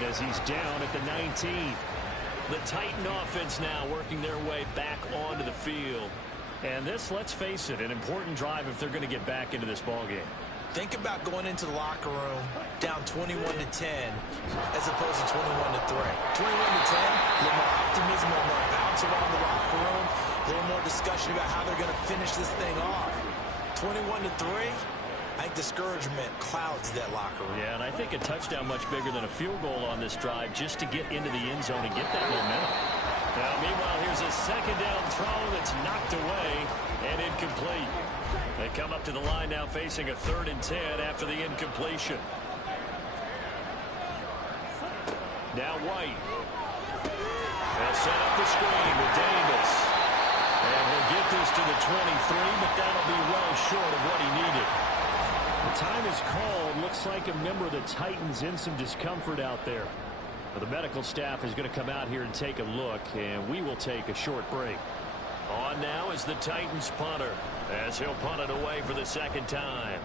line as he's down at the 19. The Titan offense now working their way back onto the field. And this, let's face it, an important drive if they're going to get back into this ballgame. Think about going into the locker room down 21-10 as opposed to 21-3. 21-10, a little more optimism, a little more bounce around the locker room, a little more discussion about how they're going to finish this thing off. 21-3, I think discouragement clouds that locker room. Yeah, and I think a touchdown much bigger than a field goal on this drive just to get into the end zone and get that momentum. Now, meanwhile, here's a second down throw that's knocked away and incomplete. They come up to the line now facing a 3rd and 10 after the incompletion. Now White. They'll set up the screen with Davis. And he'll get this to the 23, but that'll be well short of what he needed. The time is called. Looks like a member of the Titans in some discomfort out there. Well, the medical staff is going to come out here and take a look, and we will take a short break. On now is the Titans punter as he'll punt it away for the 2nd time.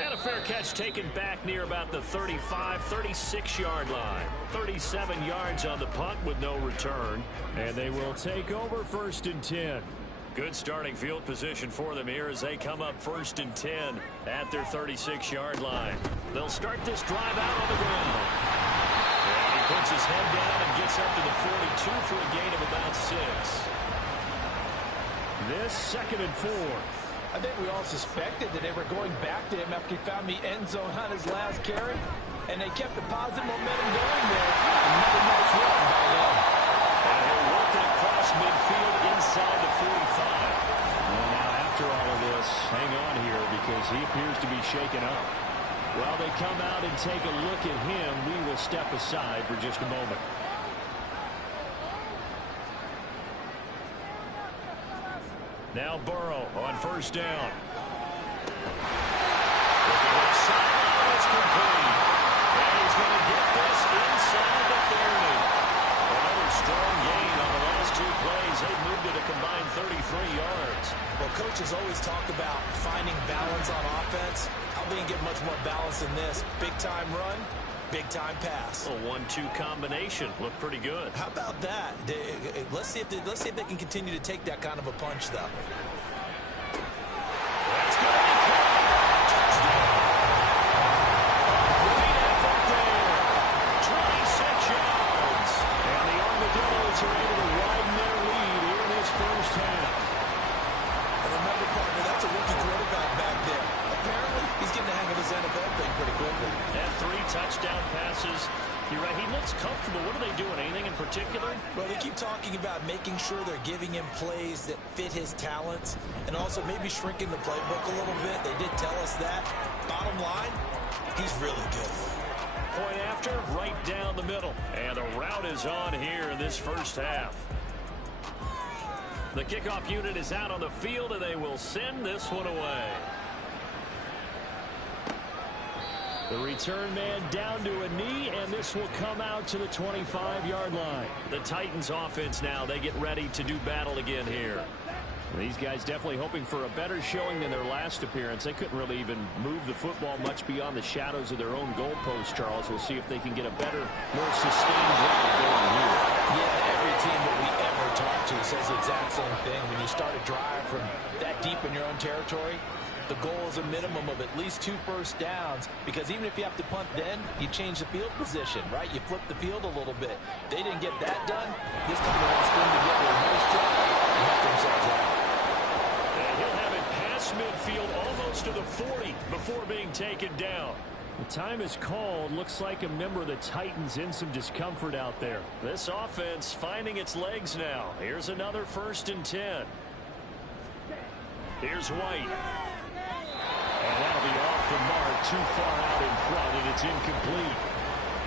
And a fair catch taken back near about the 35, 36-yard line. 37 yards on the punt with no return. And they will take over 1st and 10. Good starting field position for them here as they come up 1st and 10 at their 36-yard line. They'll start this drive out on the ground. And he puts his head down and gets up to the 42 for a gain of about 6. This 2nd and 4. I think we all suspected that they were going back to him after he found the end zone on his last carry, and they kept the positive momentum going there. Another nice run by them. And he'll work it across midfield inside the 45. Well, now after all of this, hang on here because he appears to be shaken up. While they come out and take a look at him, we will step aside for just a moment. Now Burrow on 1st down. Looking left sideline, it's complete. And he's going to get this inside the 30. Another strong gain on the last 2 plays. They moved it a combined 33 yards. Well, coaches always talk about finding balance on offense. How they can get much more balance than this. Big-time run, big-time pass. A 1-2 combination. Looked pretty good. How about that? Let's see if they can continue to take that kind of a punch, though. That's going to be caught. Touchdown. Great effort there. 26 yards. And the Armadillos are able to widen their lead here in this 1st half. And remember, partner, that's a rookie quarterback back there. Apparently, he's getting the hang of this NFL thing pretty quickly. And 3 touchdown passes. You're right, he looks comfortable. What are they doing? Anything in particular? Well, they keep talking about making sure they're giving him plays that fit his talents and also maybe shrinking the playbook a little bit. They did tell us that. Bottom line, he's really good. Point after, right down the middle. And the route is on here in this 1st half. The kickoff unit is out on the field, and they will send this one away. The return man down to a knee, and this will come out to the 25-yard line. The Titans offense now, they get ready to do battle again here. These guys definitely hoping for a better showing than their last appearance. They couldn't really even move the football much beyond the shadows of their own goalpost, Charles. We'll see if they can get a better, more sustained drive going here. Yeah, every team that we ever talk to says the exact same thing. When you start a drive from that deep in your own territory, the goal is a minimum of at least 2 first downs, because even if you have to punt then, you change the field position, right? You flip the field a little bit. They didn't get that done. This time they want to string together a nice drive and help themselves out. And he'll have it past midfield almost to the 40 before being taken down. The time is called. Looks like a member of the Titans in some discomfort out there. This offense finding its legs now. Here's another 1st and 10. Here's White. And that'll be off the mark, too far out in front, and it's incomplete.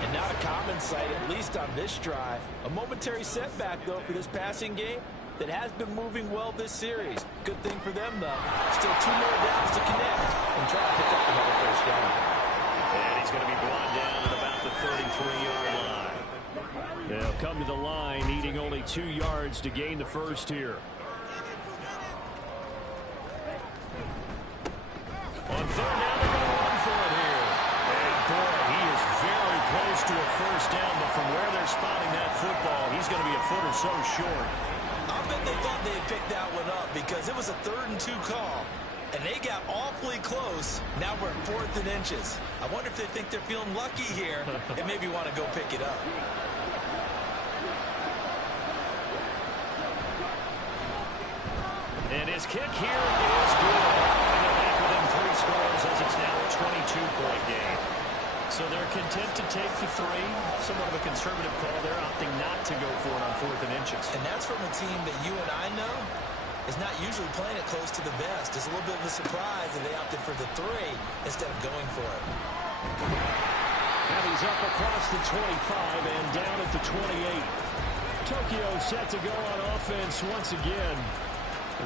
And not a common sight, at least on this drive. A momentary setback, though, for this passing game that has been moving well this series. Good thing for them, though. Still 2 more downs to connect and try to pick up another 1st down. And he's going to be brought down at about the 33-yard line. They'll come to the line, needing only 2 yards to gain the 1st here. On 3rd down, they're going to run for it here. And boy, he is very a first down, but from where they're spotting that football, he's going to be a foot or so short. I bet they thought they had picked that one up because it was a 3rd and 2 call, and they got awfully close. Now we're at 4th and inches. I wonder if they think they're feeling lucky here and maybe want to go pick it up. And his kick here is good. And they're back within 3 scores as it's now a 22-point game. So they're content to take the 3. Somewhat of a conservative call there, opting not to go for it on 4th and inches. And that's from a team that you and I know is not usually playing it close to the vest. It's a little bit of a surprise that they opted for the 3 instead of going for it. Now he's up across the 25 and down at the 28. Tokyo set to go on offense once again.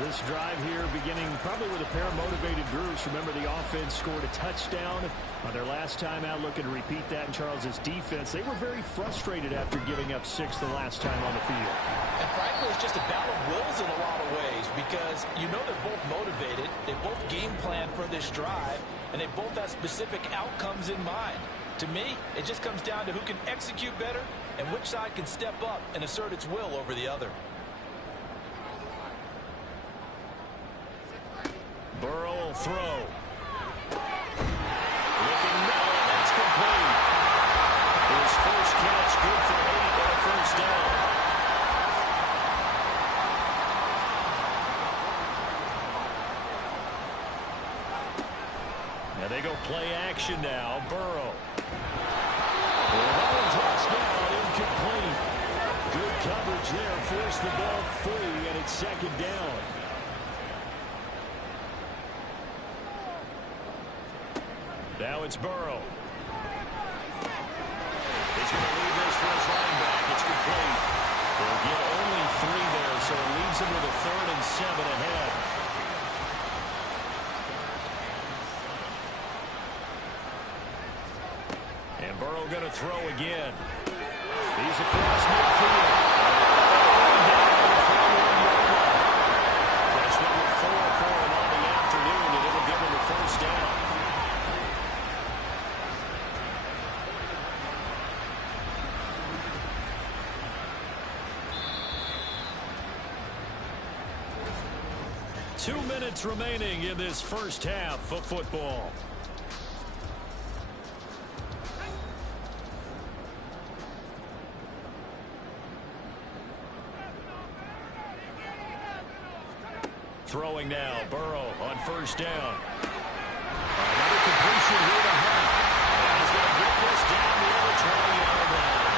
This drive here beginning probably with a pair of motivated groups. Remember, the offense scored a touchdown on their last time out, looking to repeat that in Charles's defense. They were very frustrated after giving up 6 the last time on the field. And frankly, it's just a battle of wills in a lot of ways because you know they're both motivated, they both game plan for this drive, and they both have specific outcomes in mind. To me, it just comes down to who can execute better and which side can step up and assert its will over the other. Burrow will throw. Looking middle, and that's complete. His first catch, good for 8 and a first down. Now they go play action now. Burrow. Well, that one's lost down, incomplete. Good coverage there, forced the ball free, and it's 2nd down. Now it's Burrow. He's going to leave this for his running back. It's complete. They'll get only 3 there, so it leaves him with a 3rd and 7 ahead. And Burrow going to throw again. He's across midfield. That's number 4 for him on the afternoon, and it'll give him the first down. Two minutes remaining in this first half of football. Throwing now, Burrow on first down. Another completion here to Hunt. He's going to get this down near the 20-yard line.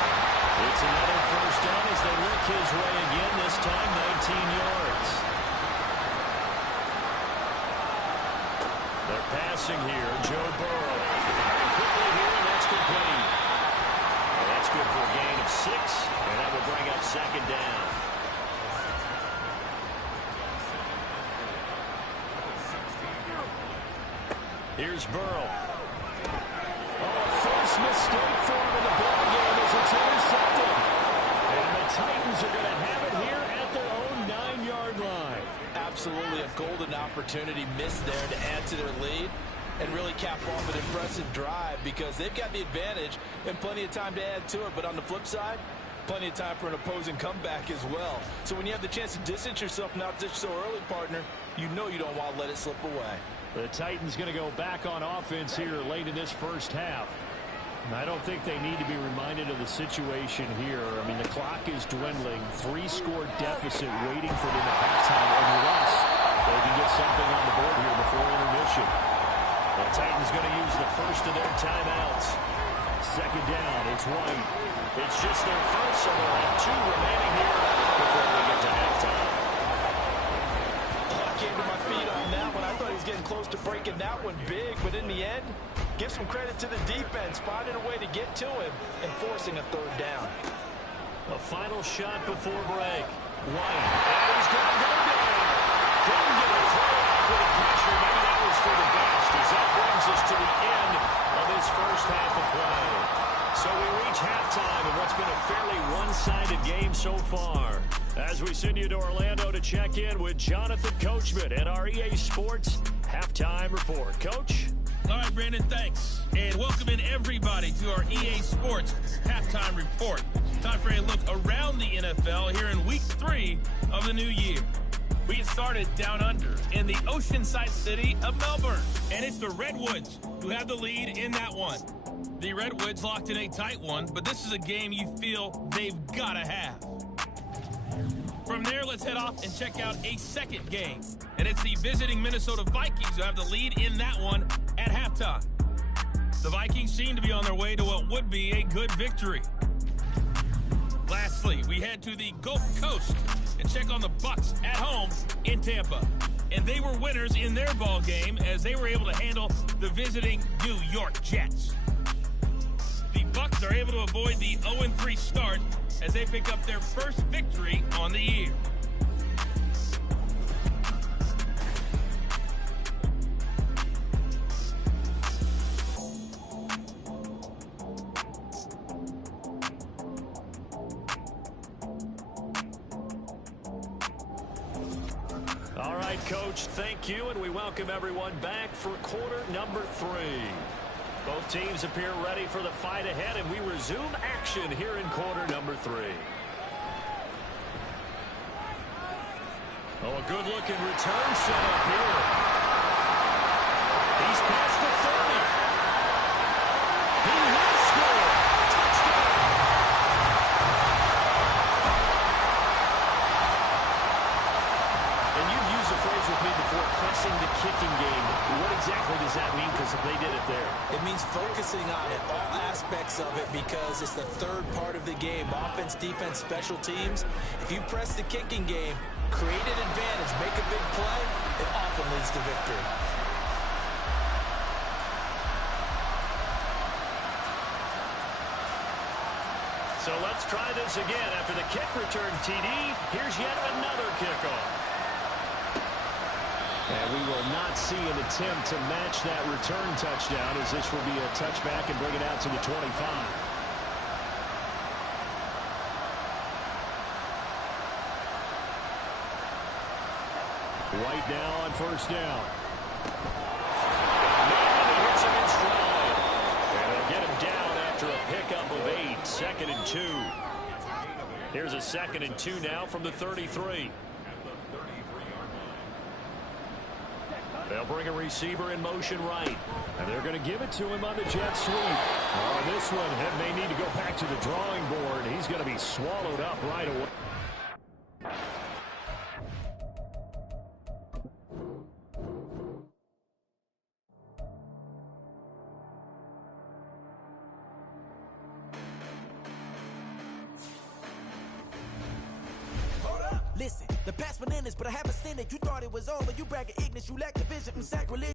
It's another first down as they lick his way again, this time 19 yards. They're passing here, Joe Burrow. Firing quickly here, and that's complete. Well, that's good for a gain of 6, and that will bring up 2nd down. Here's Burrow. Oh, first mistake for him in the ball game as it's intercepted. And the Titans are going to have it here at their own 9-yard line. Absolutely a golden opportunity missed there to add to their lead and really cap off an impressive drive because they've got the advantage and plenty of time to add to it. But on the flip side, plenty of time for an opposing comeback as well. So when you have the chance to distance yourself from opposition so early, partner, you know you don't want to let it slip away. The Titans going to go back on offense here late in this first half. I don't think they need to be reminded of the situation here. I mean, the clock is dwindling. 3-score deficit waiting for them at halftime unless they can get something on the board here before intermission. The Titans going to use the first of their timeouts. 2nd down, it's White. It's just their first, so they'll have 2 remaining here before we get to halftime. I came to my feet on that one. I thought he was getting close to breaking that one big, but in the end, give some credit to the defense, finding a way to get to him and forcing a 3rd down. A final shot before break. White, and he's going to go down. Couldn't get a throw off with the pressure. Maybe that was for the best, as that brings us to the end of this first half of play. So we reach halftime in what's been a fairly one-sided game so far. As we send you to Orlando to check in with Jonathan Coachman and our EA Sports Halftime Report. Coach? All right, Brandon, thanks. And welcome in everybody to our EA Sports Halftime Report. Time for a look around the NFL here in Week 3 of the new year. We get started down under in the oceanside city of Melbourne. And it's the Redwoods who have the lead in that one. The Redwoods locked in a tight one, but this is a game you feel they've got to have. From there, let's head off and check out a second game. And it's the visiting Minnesota Vikings who have the lead in that one at halftime. The Vikings seem to be on their way to what would be a good victory. Lastly, we head to the Gulf Coast and check on the Bucs at home in Tampa. And they were winners in their ball game as they were able to handle the visiting New York Jets. The Bucs are able to avoid the 0-3 start as they pick up their first victory on the year. All right, Coach, thank you, and we welcome everyone back for quarter number 3. Both teams appear ready for the fight ahead, and we resume action here in quarter number 3. Oh, a good-looking return set up here. He's past the 30. He will score. Touchdown. And you've used the phrase with me before, pressing the kicking game. What exactly does that mean? Because they did it there. It means focusing on it, all aspects of it, because it's the third part of the game. Offense, defense, special teams. If you press the kicking game, create an advantage, make a big play, it often leads to victory. So let's try this again. After the kick return TD, here's yet another kickoff. And we will not see an attempt to match that return touchdown, as this will be a touchback and bring it out to the 25. White now on first down. Man, he hits him in stride. And they'll get him down after a pickup of 8. 2nd and 2. Here's a 2nd and 2 now from the 33. They'll bring a receiver in motion right. And they're going to give it to him on the jet sweep. On this one, he may need to go back to the drawing board. He's going to be swallowed up right away. Listen, the past bananas, but I haven't seen it. You thought it was over. You bragging ignorance, you lack the vision from sacrilege.